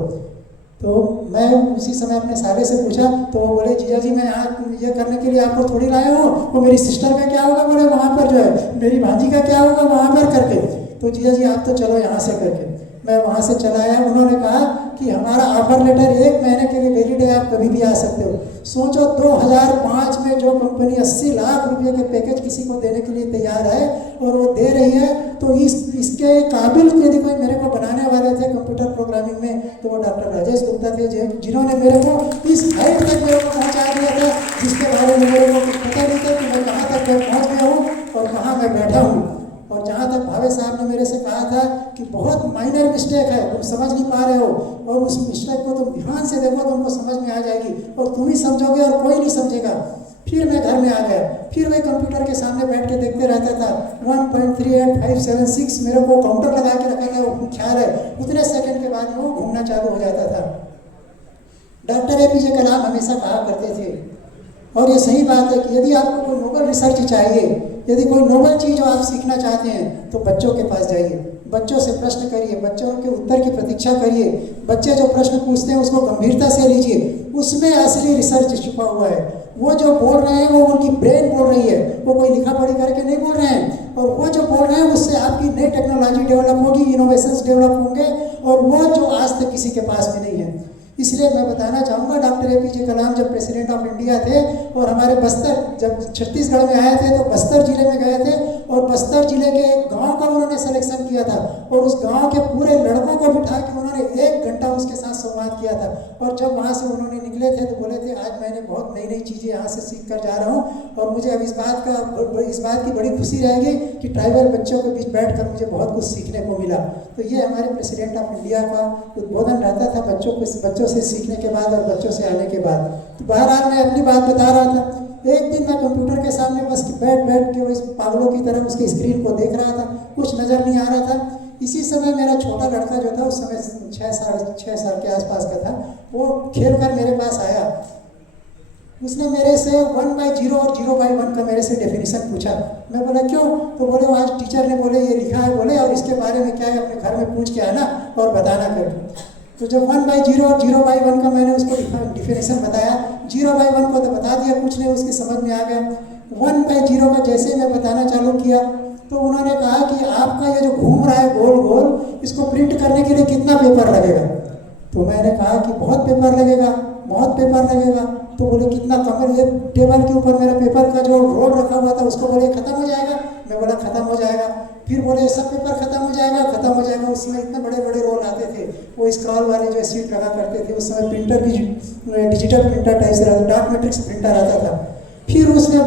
तो मैं उसी समय अपने साले से पूछा तो वो बोले जीजा जी मैं यहाँ ये करने के लिए आपको थोड़ी लाया हूँ, वो मेरी सिस्टर का क्या होगा, बोले वहाँ पर जो है मेरी भांजी का क्या होगा वहाँ पर करके। तो जीजा जी आप तो चलो यहाँ से करके। मैं वहाँ से चला आया। उन्होंने कहा कि हमारा ऑफर लेटर 1 महीने के लिए वैलिड है, आप कभी भी आ सकते हो। सोचो 2005 में जो कंपनी 80 लाख रुपये के पैकेज किसी को देने के लिए तैयार है और वो दे रही है, तो इसके काबिल यदि कोई मेरे को बनाने वाले थे कंप्यूटर प्रोग्रामिंग में तो वो डॉक्टर राजेश गुप्ता थे, जिन्होंने मेरे को इस हाइट तक मेरे को पहुँचा दिया था जिसके बारे में मेरे को कुछ पता नहीं था कि मैं कहाँ तक पहुँच गया हूँ और कहाँ मैं बैठा हूँ। और जहाँ तक भावेश साहब ने मेरे से कहा था कि बहुत माइनर मिस्टेक है, तुम समझ नहीं पा रहे हो और उस मिस्टेक को तुम ध्यान से देखो, तुमको समझ में आ जाएगी और तुम ही समझोगे और कोई नहीं समझेगा। फिर मैं घर में आ गया। फिर वही कंप्यूटर के सामने बैठ के देखते रहता था। 1.38576 मेरे को काउंटर लगा के रखा था, वो ख्याल है उतने सेकंड के बाद वो घूमना चालू हो जाता था। डॉक्टर APJ कलाम हमेशा कहा करते थे और ये सही बात है कि यदि आपको कोई नोबल रिसर्च चाहिए, यदि कोई नोबल चीज़ आप सीखना चाहते हैं तो बच्चों के पास जाइए, बच्चों से प्रश्न करिए, बच्चों के उत्तर की प्रतीक्षा करिए। बच्चे जो प्रश्न पूछते हैं उसको गंभीरता से लीजिए, उसमें असली रिसर्च छुपा हुआ है। वो जो बोल रहे हैं वो उनकी ब्रेन बोल रही है, वो कोई लिखा पढ़ी करके नहीं बोल रहे हैं। और वो जो बोल रहे हैं उससे आपकी नई टेक्नोलॉजी डेवलप होगी, इनोवेशंस डेवलप होंगे और वो जो आज तक किसी के पास भी नहीं है। इसलिए मैं बताना चाहूँगा डॉक्टर APJ कलाम जब प्रेसिडेंट ऑफ इंडिया थे और हमारे बस्तर जब छत्तीसगढ़ में आए थे तो बस्तर जिले में गए थे और बस्तर जिले के एक गांव का उन्होंने सिलेक्शन किया था और उस गांव के पूरे लड़कों को बिठा के उन्होंने 1 घंटा उसके साथ संवाद किया था। और जब वहाँ से उन्होंने निकले थे तो बोले थे आज मैंने बहुत नई नई चीज़ें यहाँ से सीख कर जा रहा हूँ और मुझे अब इस बात की बड़ी खुशी रहेगी कि ट्राइबल बच्चों के बीच बैठ कर मुझे बहुत कुछ सीखने को मिला। तो ये हमारे प्रेसिडेंट ऑफ इंडिया का उद्बोधन रहता था बच्चों से सीखने के बाद और बच्चों से आने के बाद। तो बहरहाल मैं अपनी बात बता रहा था। एक दिन मैं कंप्यूटर के सामने बस बैठ के वो पागलों की तरह उसकी स्क्रीन को देख रहा था, कुछ नज़र नहीं आ रहा था। इसी समय मेरा छोटा लड़का जो था उस समय 6 साल के आसपास का था, वो खेल कर मेरे पास आया। उसने मेरे से 1/0 और 0/1 का मेरे से डेफिनेशन पूछा। मैं बोला क्यों? तो बोले आज टीचर ने बोले ये लिखा है बोले और इसके बारे में क्या है अपने घर में पूछ के आना और बताना करके। तो जब 1/0 और 0/1 का मैंने उसको डिफिनेशन बताया, 0/1 को तो बता दिया, कुछ नहीं उसकी समझ में आ गया। 1/0 का जैसे मैं बताना चालू किया तो उन्होंने कहा कि आपका ये जो घूम रहा है गोल गोल, इसको प्रिंट करने के लिए कितना पेपर लगेगा? तो मैंने कहा कि बहुत पेपर लगेगा, बहुत पेपर लगेगा। तो बोले कितना कम? ये टेबल के ऊपर मेरे पेपर का जो रोल रखा हुआ था उसको बोले खत्म हो जाएगा। मैं बोला खत्म हो जाएगा। फिर बोले सब पेपर खत्म हो जाएगा, खत्म हो जाएगा। उसमें इतने बड़े बड़े रोल आते थे, वो स्क्रॉल वाले जो सीट लगा करते थे। उस समय प्रिंटर भी डिजिटल प्रिंटर टाइप से रहता, डार्क मैट्रिक्स प्रिंटर आता था। फिर उसने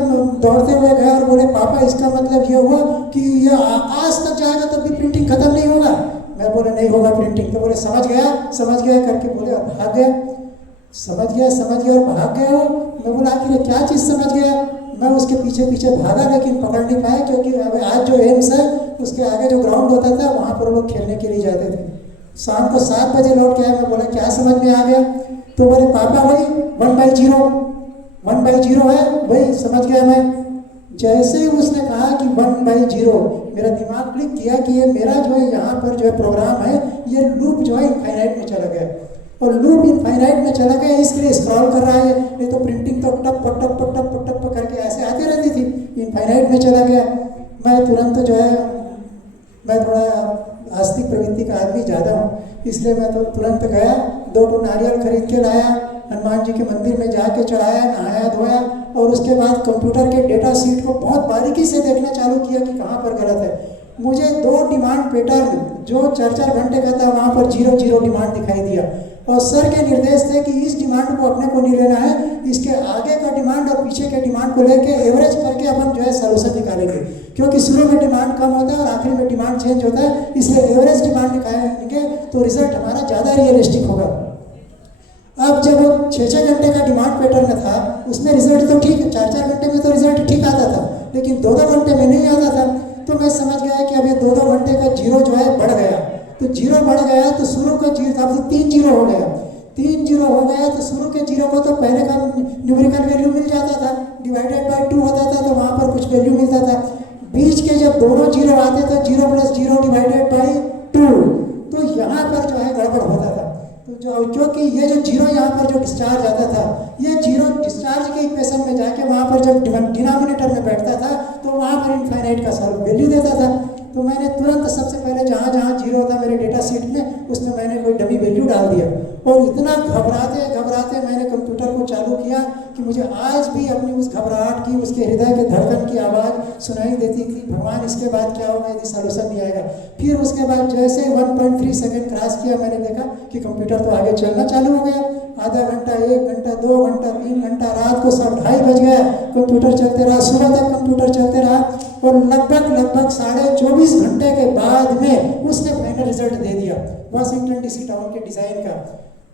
दौड़ते हुए गया और बोले पापा इसका मतलब ये हुआ कि ये आकाश तक जाएगा तब भी प्रिंटिंग खत्म नहीं होगा? मैं बोले नहीं होगा प्रिंटिंग। तो बोले समझ गया करके बोले और भाग गया। समझ गया और भाग गया हो। मैं बोला आखिर क्या चीज़ समझ गया? मैं उसके पीछे भागा लेकिन पकड़ नहीं पाया, क्योंकि अब आज जो एम्स है उसके आगे जो ग्राउंड होता था वहाँ पर लोग खेलने के लिए जाते थे। शाम को 7 बजे लौट के आया। मैं बोला क्या समझ में आ गया? तो बोले पापा वही 1/0 है, वही समझ गया मैं। जैसे ही उसने कहा कि 1/0, मेरा दिमाग क्लिक किया कि ये मेरा जो है यहाँ पर जो है प्रोग्राम है ये लूप जो है इनफाइनाइट में चला गया। और लूप इनफाइनाइट में चला गया इसके लिए स्क्रॉल कर रहा है, नहीं तो प्रिंटिंग तो टप टप टप टप करके ऐसे आती रहती थी। इनफाइनाइट में चला गया। मैं तुरंत जो है, मैं थोड़ा आस्तिक प्रवृत्ति का आदमी ज़्यादा हूँ, इसलिए मैं तो तुरंत गया, 2 नारियल खरीद के लाया, हनुमान जी के मंदिर में जाके चढ़ाया, नहाया धोया, और उसके बाद कंप्यूटर के डेटा शीट को बहुत बारीकी से देखना चालू किया कि कहाँ पर गलत है। मुझे 2 डिमांड पैटर्न जो 4-4 घंटे का था वहाँ पर 0-0 डिमांड दिखाई दिया, और सर के निर्देश थे कि इस डिमांड को अपने को नहीं लेना है, इसके आगे का डिमांड और पीछे के डिमांड को लेके एवरेज करके अपन जो है सॉल्यूशन निकालेंगे, क्योंकि शुरू में डिमांड कम होता है और आखिर में डिमांड चेंज होता है, इसलिए एवरेज डिमांड निकालेंगे तो रिजल्ट हमारा ज़्यादा रियलिस्टिक होगा। अब जब 6-6 घंटे का डिमांड पैटर्न था, उसमें रिजल्ट तो ठीक है, 4-4 घंटे में तो रिजल्ट ठीक आता था, लेकिन 2-2 घंटे में नहीं आता था। तो मैं समझ गया कि अब ये 2-2 घंटे का जीरो जो है बढ़ गया, तो जीरो बढ़ गया तो शुरू का जीरो था, तो 3 जीरो हो गया। 3 जीरो हो गया तो शुरू के जीरो को तो पहले का न्यूमेरिकल वैल्यू मिल जाता था, डिवाइडेड बाय 2 होता था तो वहाँ पर कुछ वैल्यू मिलता था। बीच के जब दोनों जीरो आते थे, 0 + 0 डिवाइडेड बाई 2, तो यहाँ पर जो है गड़बड़ होता था। तो क्योंकि ये जो जीरो यहाँ पर जो डिस्चार्ज आता था, ये जीरो डिस्चार्ज के इक्वेशन में जाके वहाँ पर जब डिनोमिनेटर में बैठता था तो वहाँ पर इनफाइनाइट का सॉल्व वैल्यू देता था। तो मैंने तुरंत सबसे पहले जहाँ जहाँ जीरो था मेरे डेटा शीट में, उसमें मैंने कोई डमी वैल्यू डाल दिया, और इतना घबराते घबराते मैंने कंप्यूटर को चालू किया कि मुझे आज भी अपनी उस घबराहट की, उसके हृदय के धड़कन की आवाज़ सुनाई देती थी, भगवान इसके बाद क्या होगा यदि सॉल्यूशन नहीं आएगा। फिर उसके बाद जैसे 1.3 सेकेंड क्रॉस किया, मैंने देखा कि कंप्यूटर तो आगे चलना चालू हो गया। आधा घंटा, 1 घंटा, 2 घंटा, 3 घंटा, रात को 2:30 बज गया, कंप्यूटर चलते रहा, सुबह तक कंप्यूटर चलते रहा, और लगभग 24.5 घंटे के बाद में उसने फाइनल रिजल्ट दे दिया वाशिंगटन डीसी टाउन के डिज़ाइन का।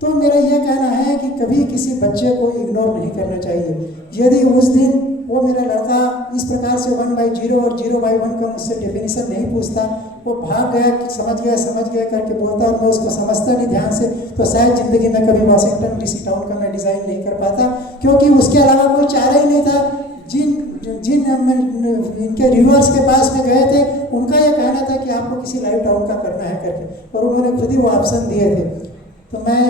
तो मेरा यह कहना है कि कभी किसी बच्चे को इग्नोर नहीं करना चाहिए। यदि उस दिन वो मेरा लड़का इस प्रकार से 1/0 और 0/1 का मुझसे डेफिनेशन नहीं पूछता, वो भाग गया, समझ गया करके बोलता, और मैं उसको समझता नहीं ध्यान से, तो शायद ज़िंदगी में कभी वाशिंगटन डीसी टाउन का मैं डिज़ाइन नहीं कर पाता, क्योंकि उसके अलावा कोई चारा ही नहीं था। जिन इनके रिव्यूअर्स के पास में गए थे, उनका यह कहना था कि आपको किसी लाइव टाउन का करना है करके, और उन्होंने खुद ही वो ऑप्शन दिए थे। तो मैं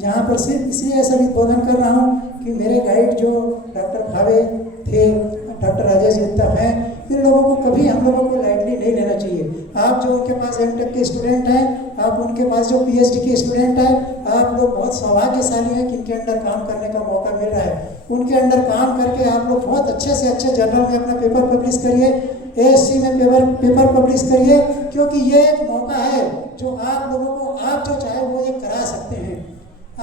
यहाँ पर सिर्फ इसलिए ऐसा भी बोधन कर रहा हूँ कि मेरे गाइड जो डॉक्टर भावे थे, डॉक्टर राजेश गुप्ता हैं, इन लोगों को कभी हम लोगों को लाइटली नहीं लेना चाहिए। आप जो उनके पास एमटेक के स्टूडेंट हैं, आप उनके पास जो पीएचडी के स्टूडेंट हैं, आप लोग बहुत सौभाग्यशाली हैं कि इनके अंडर काम करने का मौका मिल रहा है। उनके अंडर काम करके आप लोग बहुत अच्छे से अच्छे जर्नल में अपना पेपर पब्लिश करिए, एएससी में पेपर पब्लिश करिए, क्योंकि ये एक मौका है जो आप लोगों को, आप जो चाहे वो ये करा सकते हैं,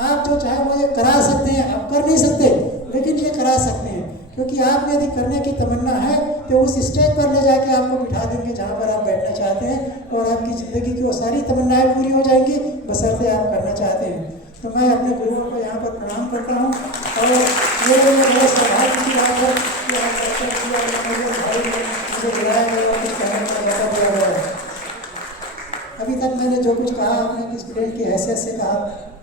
आप जो चाहे वो ये करा सकते हैं। आप कर नहीं सकते, लेकिन ये करा सकते हैं, क्योंकि आपने यदि करने की तमन्ना है तो उस स्टेज पर ले जाके आपको बिठा देंगे जहाँ पर आप बैठना चाहते हैं, और आपकी ज़िंदगी की वो सारी तमन्नाएं पूरी हो जाएंगी, बशर्ते आप करना चाहते हैं। तो मैं अपने गुरुओं को यहाँ पर प्रणाम करता हूँ, और मेरे लिए बड़ा सौभाग्य की बात है कि आप मुझे बुलाया गया और कुछ कहने का मौका दिया गया है। अभी तक मैंने जो कुछ कहा अपने स्टूडेंट की हैसियत से कहा,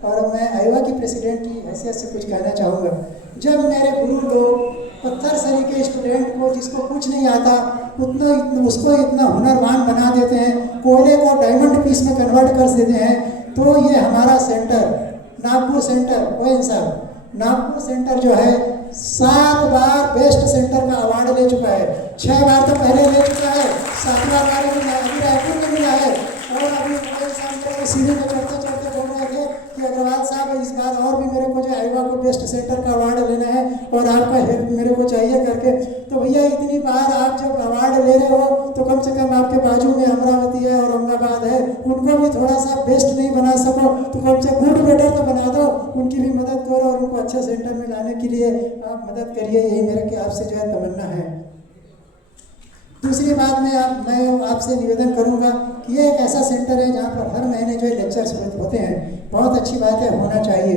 और मैं आईवा की प्रेसिडेंट की हैसियत से कुछ कहना चाहूँगा। जब मेरे गुरु लोग पत्थर सरी के स्टूडेंट को, जिसको कुछ नहीं आता, उसको इतना हुनरवान बना देते हैं, कोयले को डायमंड पीस में कन्वर्ट कर देते हैं, तो ये हमारा सेंटर नागपुर सेंटर, ओएन साहब, नागपुर सेंटर जो है 7 बार बेस्ट सेंटर का अवार्ड ले चुका है। 6 बार तो पहले ले चुका है, 7वां बार अभी रायपुर में मिला है। और अभी सीढ़ी में चढ़ते चढ़ते बोल रहे थे कि अग्रवाल साहब इस बार और भी मेरे को जो आईवा को बेस्ट सेंटर का अवार्ड लेना है और आपका हेल्प मेरे को चाहिए करके। तो भैया इतनी बार आप जब अवार्ड ले रहे हो तो कम से कम आपके बाजू में अमरावती है, औरंगाबाद है, उनको भी थोड़ा सा बेस्ट नहीं बना सको तो कम से गुड बेटर तो बना दो, उनकी भी मदद करो और उनको अच्छे सेंटर में लाने के लिए आप मदद करिए। यही मेरे की आपसे जो है तमन्ना है। दूसरी बात मैं आपसे निवेदन करूंगा कि ये एक ऐसा सेंटर है जहाँ पर हर महीने जो है लेक्चर्स होते हैं, बहुत अच्छी बात है, होना चाहिए।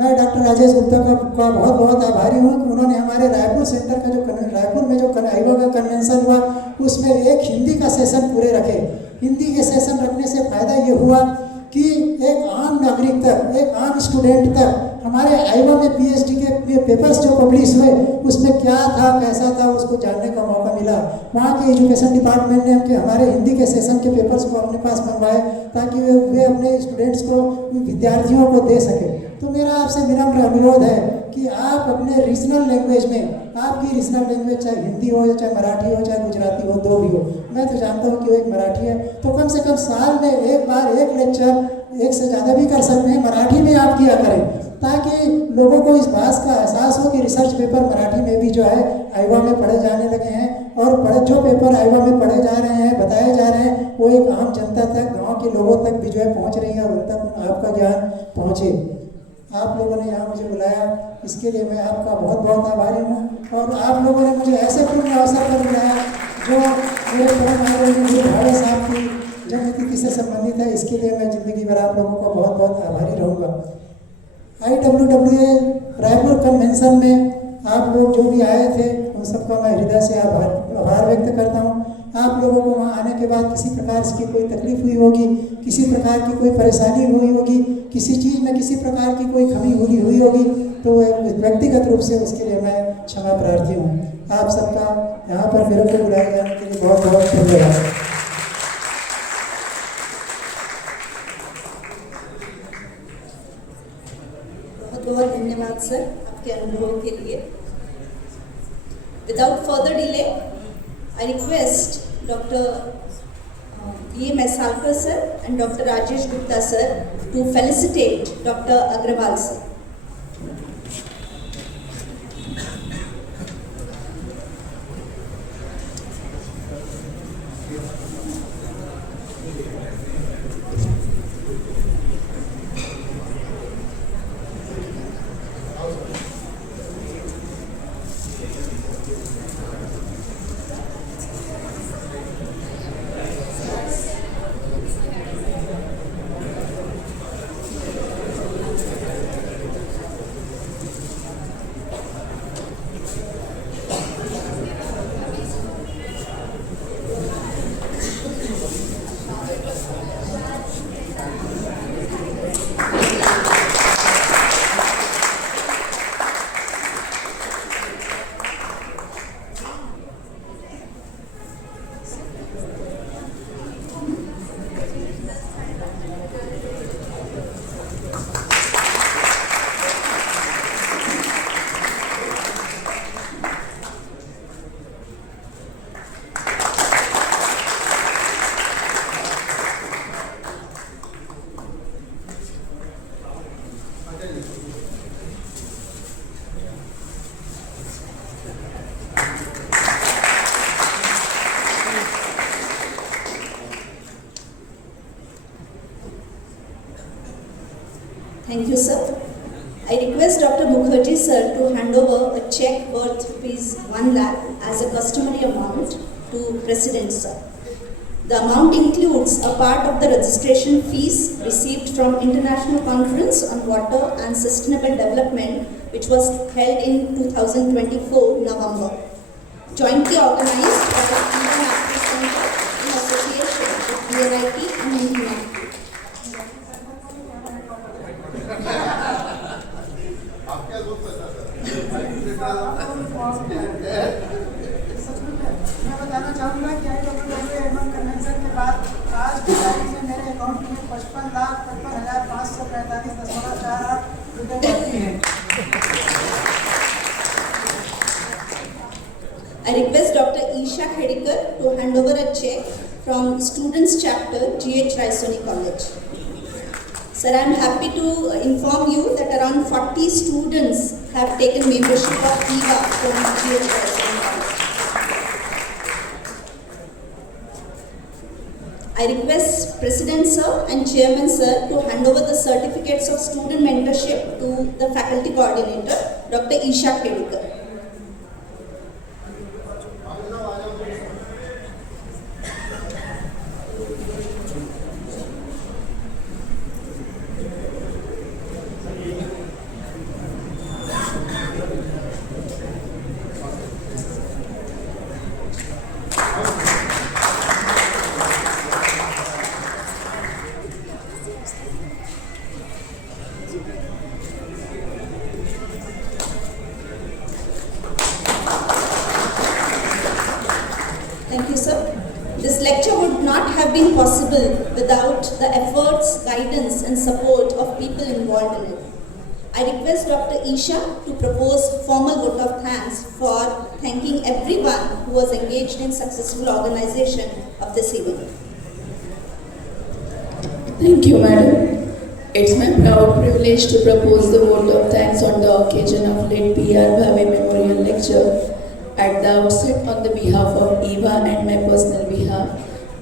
मैं डॉक्टर राजेश गुप्ता का बहुत बहुत आभारी हूँ कि उन्होंने हमारे रायपुर सेंटर का जो रायपुर में जो आईवा का कन्वेंशन हुआ उसमें एक हिंदी का सेशन पूरे रखे। हिंदी के सेशन रखने से फ़ायदा ये हुआ कि एक आम नागरिक तक, एक आम स्टूडेंट तक हमारे आईवा में पीएचडी के पेपर्स जो पब्लिश हुए उसमें क्या था, कैसा था, उसको जानने का मौका मिला। वहाँ के एजुकेशन डिपार्टमेंट ने हमारे हिंदी के सेशन के पेपर्स को अपने पास मंगवाए ताकि वे अपने स्टूडेंट्स को, विद्यार्थियों को दे सके। तो मेरा आपसे विनम्र अनुरोध है कि आप अपने रीजनल लैंग्वेज में, आपकी रीजनल लैंग्वेज चाहे हिंदी हो या चाहे मराठी हो चाहे गुजराती हो, दो भी हो, मैं तो जानता हूँ कि वो एक मराठी है, तो कम से कम साल में एक बार एक लेक्चर, एक से ज़्यादा भी कर सकते हैं, मराठी में आप किया करें, ताकि लोगों को इस बात का एहसास हो कि रिसर्च पेपर मराठी में भी जो है आईवा में पढ़े जाने लगे हैं, और जो पेपर आईवा में पढ़े जा रहे हैं, बताए जा रहे हैं, वो एक आम जनता तक, गांव के लोगों तक भी जो है पहुंच रही है, और उन तक आपका ज्ञान पहुंचे। आप लोगों ने यहाँ मुझे बुलाया, इसके लिए मैं आपका बहुत बहुत आभारी हूँ, और आप लोगों ने मुझे ऐसे पुण्य अवसर पर बुलाया जो मेरे परम आदरणीय भाड़े साहब की जन्मतिथि से संबंधित है, इसके लिए मैं ज़िंदगी भर आप लोगों का बहुत बहुत आभारी रहूँगा। IWWA रायपुर कन्वेंशन में आप लोग जो भी आए थे उन सबका मैं हृदय से आभार व्यक्त करता हूँ। आप लोगों को वहाँ आने के बाद किसी प्रकार की कोई तकलीफ हुई होगी, किसी प्रकार की कोई परेशानी हुई होगी, किसी चीज़ में किसी प्रकार की कोई कमी हुई होगी, तो व्यक्तिगत रूप से उसके लिए मैं क्षमा प्रार्थी हूँ। आप सबका यहाँ पर मेरे को बुलाए जाने के लिए बहुत बहुत धन्यवाद। बहुत धन्यवाद सर आपके अनुभव के लिए। Without further delay I request doctor B.A. Maisalkar sir and Dr. Rajesh Gupta sir to felicitate Dr. Agrawal sir. Thank you, sir. I request Dr. Mukherjee, sir, to hand over a check worth rupees 1 lakh as a customary amount to President, sir. The amount includes a part of the registration fees received from International Conference on Water and Sustainable Development, which was held in 2024 November, jointly organized by the Indian Active Center in association with VNIT and India. मैं बताना चाहूँगा कि IWWA convention के बाद आज की तारीख में मेरे अकाउंट में 55,55,545.48 रुपये बाकी हैं। I request Dr. Isha Khedikar to hand over a check from Students Chapter, GH Raisoni College. Sir, I am happy to inform you that around 40 students have taken membership of EVA from GH Raisoni College. I request President Sir and Chairman Sir to hand over the certificates of student mentorship to the Faculty Coordinator, Dr. Isha Khedikar. Thank you, sir. This lecture would not have been possible without the efforts, guidance, and support of people involved in it. I request Dr. Isha to propose formal vote of thanks for thanking everyone who was engaged in successful organization of this event. Thank you, madam. It's my proud privilege to propose the vote of thanks on the occasion of late P.R. Bhave Memorial Lecture. At the outset, on the behalf of EVA and my personal behalf,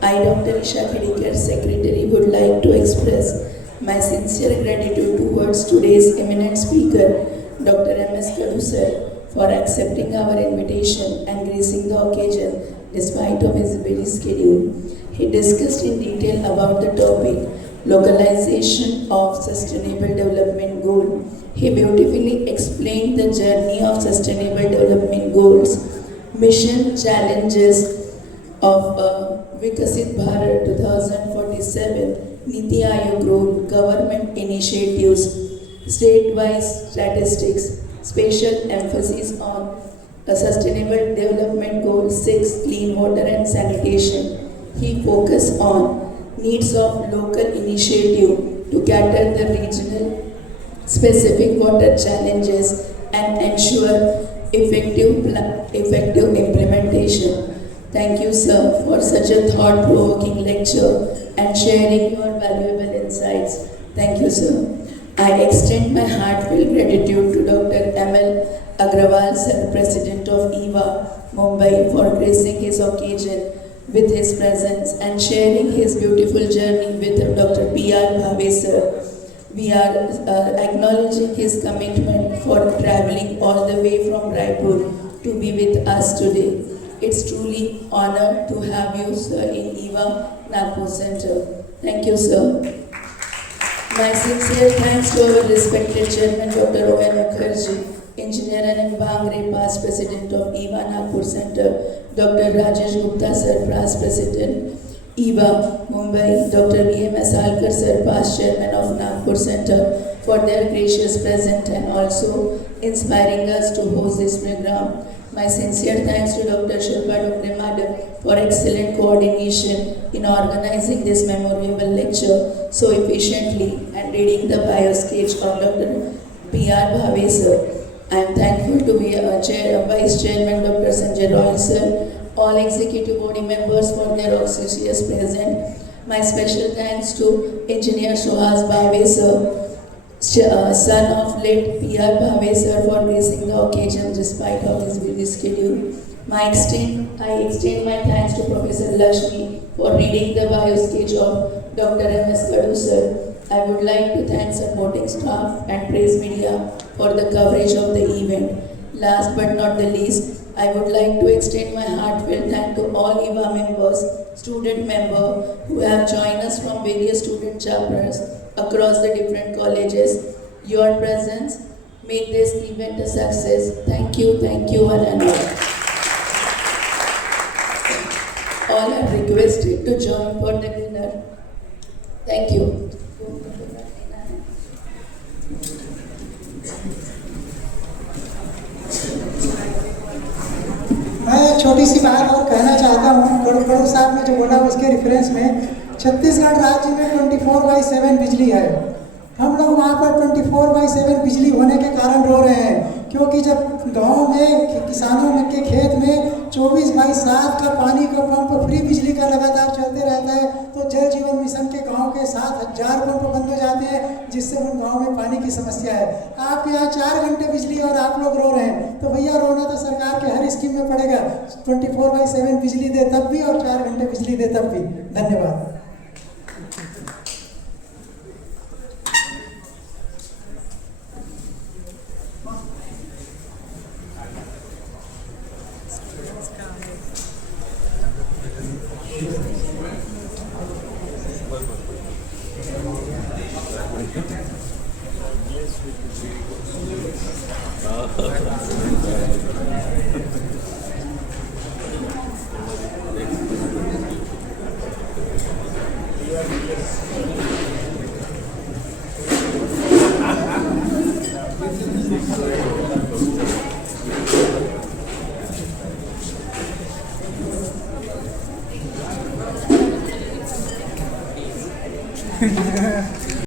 I, Dr. Isha Khedekar, Secretary, would like to express my sincere gratitude towards today's eminent speaker, Dr. M.S. Kadu sir, for accepting our invitation and gracing the occasion despite of his busy schedule. He discussed in detail about the topic, localization of Sustainable Development Goal. He beautifully explained the journey of Sustainable Development Goals, mission challenges of Vikasit Bharat 2047, Niti Aayog role, government initiatives, state-wise statistics, special emphasis on Sustainable Development Goal 6, clean water and sanitation. He focused on needs of local initiative to cater the regional specific water challenges and ensure effective implementation. Thank you, sir, for such a thought-provoking lecture and sharing your valuable insights. Thank you, sir. I extend my heartfelt gratitude to Dr. M.L. Agrawal, sir, President of EVA, Mumbai, for gracing his occasion with his presence and sharing his beautiful journey with Dr. P.R. Bhave, sir. We are acknowledging his commitment for traveling all the way from Raipur to be with us today. It's truly honor to have you, sir, in EVA Nagpur Center. Thank you, sir. My sincere thanks to our respected Chairman, Dr. O.N. Mukherjee, Engineer and Bhangre, past President of EVA Nagpur Center, Dr. Rajesh Gupta, sir, past President, EVA Mumbai, Dr. B.M.S. Alkar, sir, past Chairman of Nagpur Center, for their gracious presence and also inspiring us to host this program. My sincere thanks to Dr. Shilpa Dukre Madam for excellent coordination in organizing this memorable lecture so efficiently and reading the bio sketch of Dr. P.R. Bhave, sir. I am thankful to be Vice Chairman Dr. Sanjay Roy, sir, all executive body members for their auspicious presence. My special thanks to Engineer Suhas Bhave, sir, son of late P.R. Bhave, sir, for gracing the occasion despite of his busy schedule. I extend my thanks to Professor Lakshmi for reading the bio sketch of Dr. M.S. Kadu, sir. I would like to thank supporting staff and praise media for the coverage of the event. Last but not the least, I would like to extend my heartfelt thanks to all EVA members, student members who have joined us from various student chapters across the different colleges. Your presence make this event a success. Thank you, one and all. All are requested to join for the dinner. Thank you. मैं एक छोटी सी बात और कहना चाहता हूँ। कड़ू साहब ने जो बोला उसके रेफरेंस में, छत्तीसगढ़ राज्य में 24/7 बिजली है। हम लोग वहाँ पर 24/7 बिजली होने के कारण रो रहे हैं, क्योंकि जब गांव में किसानों के खेत में 24/7 का पानी का पंप फ्री बिजली का लगातार चलते रहता है, तो जल जीवन मिशन के गांव के 7,000 पंप बंद हो जाते हैं, जिससे उन गांव में पानी की समस्या है। आपके यहाँ 4 घंटे बिजली और आप लोग रो रहे हैं, तो भैया रोना तो सरकार के हर स्कीम में पड़ेगा। 24/7 बिजली दे तब भी और 4 घंटे बिजली दे तब भी। धन्यवाद।